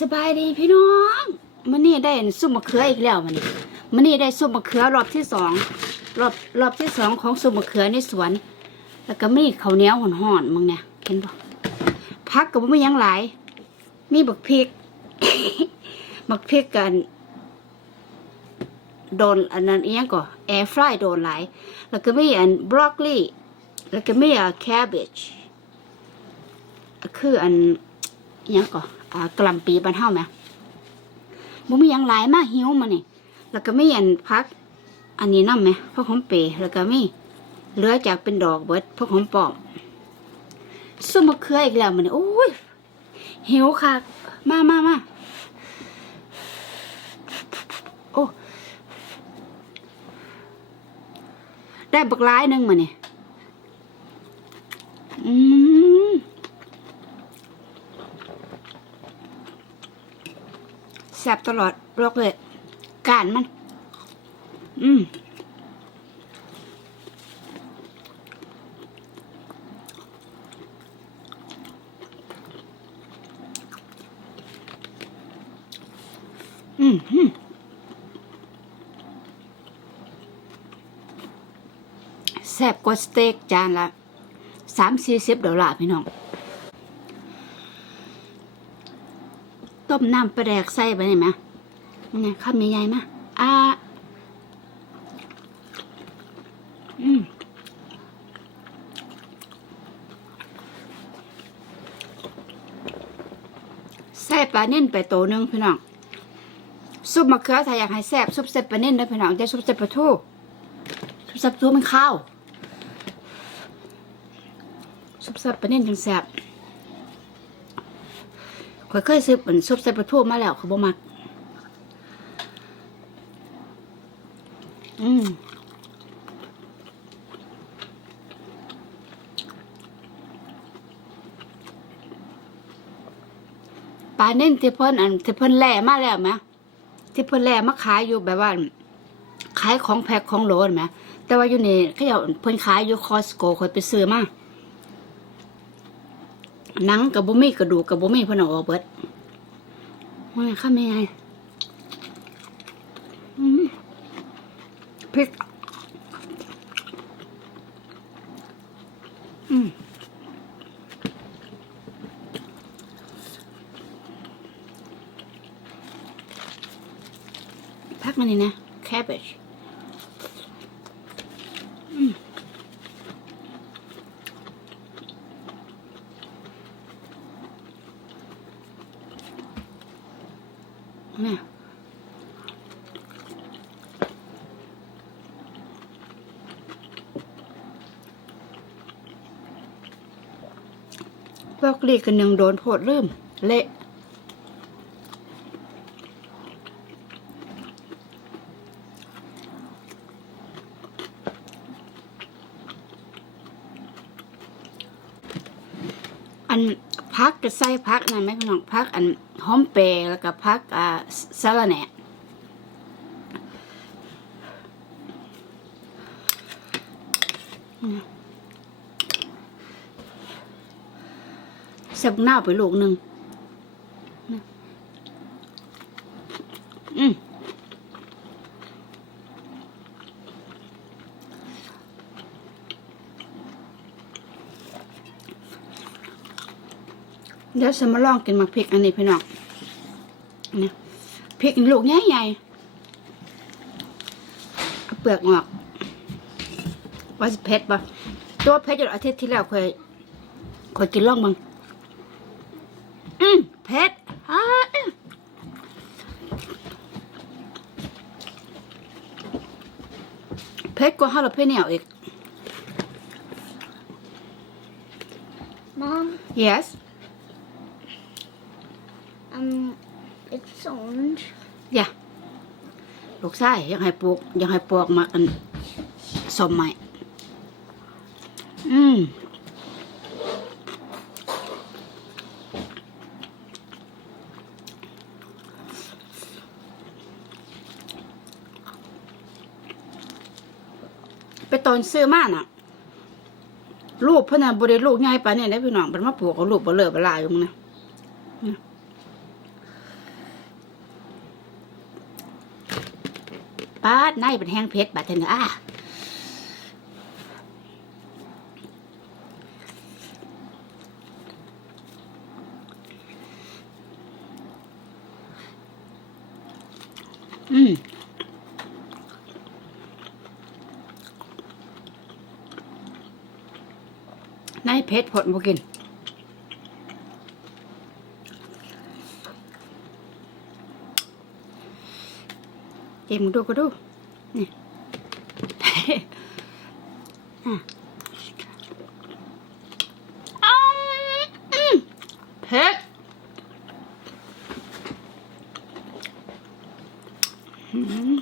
สบายดีพี่น้องมันนี่ได้ซุปมะเขืออีกแล้วมันนี่มันนี่ได้ซุปมะเขือรอบที่สองรอบรอบที่สองของซุปมะเขือในสวน แล้วก็มีข้าวเหนียวห่อนๆมึงเนี่ยเห็นปะพักกับไม่ยังหลาย มีบักพริกบักพริกกันโดนอันนั้นเอียงก่อแอร์ฟรายโดนหลาย แล้วก็มีอันบรอกโคลีแล้วก็มีอะแคบเบจคืออันเอียงก่อ กลัมปีบ้านเฮาไหมบ่มียังหลายมากหิวมาเนี่ยแล้วก็ไมีอันพัก อันนี้นำไหมพวกหอมเปรแล้วก็มีเหลือจากเป็นดอกเบิดพวกหอมปลอมส้มมะเขืออีกแล้วมันนี่โอ้ยหิวค่ะมามามาโอ้ได้บักร้ายหนึ่งมาเนี่ยอืมแซ่บตลอดรอกเลยการมัน อืมอืมอืมแซ่บกว่าสเต็กจานละสามสี่สิบดอลลาร์พี่น้อง ต้มน้ำปลาแดกใส่ไปได้ไหมนี่ข้ามใหญ่ๆมาอ่าอืมใส่ปลาเน่นไปโตนึงพี่น้องซุปมะเขือถ้าอยากให้แซ่บซุปเส้นปลาเน่นนะพี่น้องจะซุปเส้นปลาทูซุปซับทูมันข้าวซุปซับปลาเน่นจังแซ่บ ข่อยเคยซื้อเป็นซุปใส่ปลาทูมาแล้วเขาบ่มัก อืมปลาเน่นที่เพิ่นอันที่เพิ่นแล่มาแล้วไหมที่เพิ่นแล่มาขายอยู่แบบว่าขายของแพ็คของโหลนไหมแต่ว่าอยู่นี่เขาเอาเพิ่นขายอยู่คอสโกคอยไปซื้อมา หนังกับบุมี่กระดูกกับบุมี่เพิ่นอออกเบิดว่าไงข้าไม่ไงพริกอืมพักมันนี่นะ cabbage เนี่ยพวกลีกันยังโดนโพดเริ่ม เละอัน พักจะใส่พักนั่นไหมพี่น้องพักอันหอมเปรแล้วก็พักอ่าสะระแหน่ใส่บักหน้าไปลูกหนึ่งอืม เดี๋ยวจะมาลองกินหมักพริกอันนี้พี่น้องนี่พริกลูกใหญ่ๆเอาเปลือกออกว่าจะเผ็ดปะตัวเผ็ดอยู่อาทิตย์ที่แล้วเคยเคยกินล่องมึงอืมเผ็ดอ่าอื้อเผ็ดกว่าฮาโลเพเนียอีก Mom, yes orange. อย่าลูกไส้ยังให้ปลูกยังให้ปลวกมาอันสมใหม่อืมไปตอนซื้อมาน่ะลูกเพ่นน่ะบริลูกใหญ่ปานนี้ได้พี่น้องเป็นมาปลูกเอาลูกบ่เลิกบ่ลาอยู่มึงนะ ป้าด ในเป็นแห้งเพชรบาดเทนอะอืมในเพชรผลบ่กินเจ็มดูก็ดู นี่อะอ้าวอืมเผ็ดอืม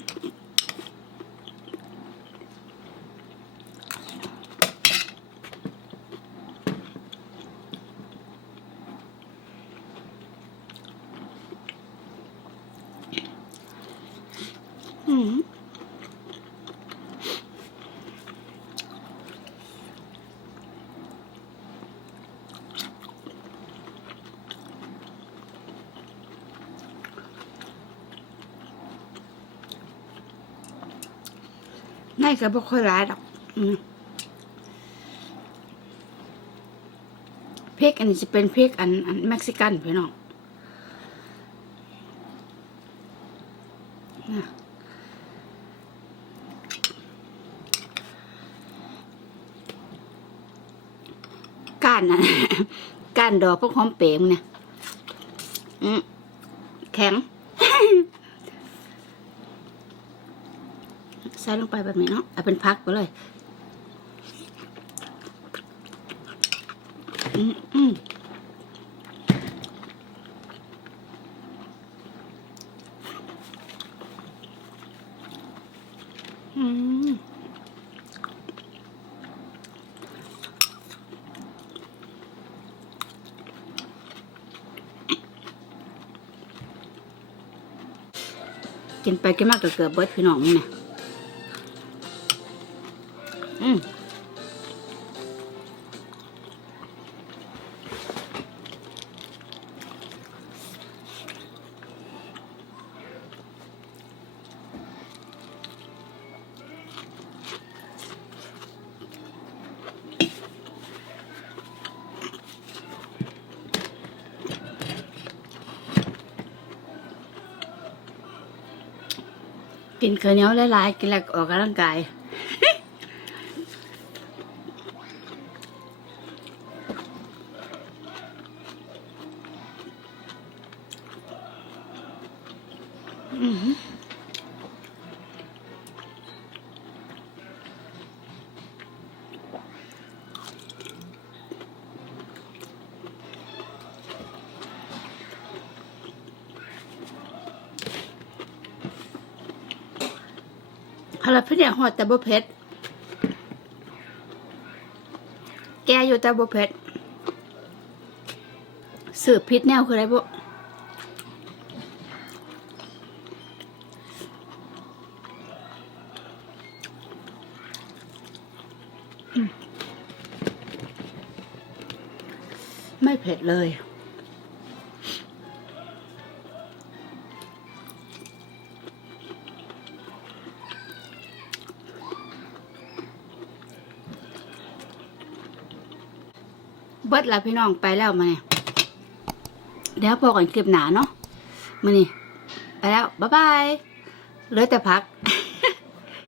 อืม น่าจะบ่ค่อยร้ายดอกเพกอันนี้จะเป็นเพกอันอันเม็กซิกันพี่น้องน่ะก้านนะก้านดอกพวกหอมเป๋มเนี่ยแข็ง ใส่ลงไปแบบนี้เนาะเอาเป็นพักไปเลยอืมอืมอืมกินไปกินมากก็เกือบเบิดพี่น้องนี่นะ กินข้าวเหนียวหลายๆ กินแล้วออกกำลังกาย อื้อ อะไรพี่เนี่ยหอดแต่บ่เผ็ด แกอยู่แต่บ่เผ็ดสืบพิษแนวคืออะไรบ่ไม่เผ็ดเลย เบิดละพี่น้องไปแล้วมาเนี่ยเดี๋ยวพอก่อนคลิปหนาเนาะมานี่ไปแล้ว บ๊ายบายเหลือแต่พัก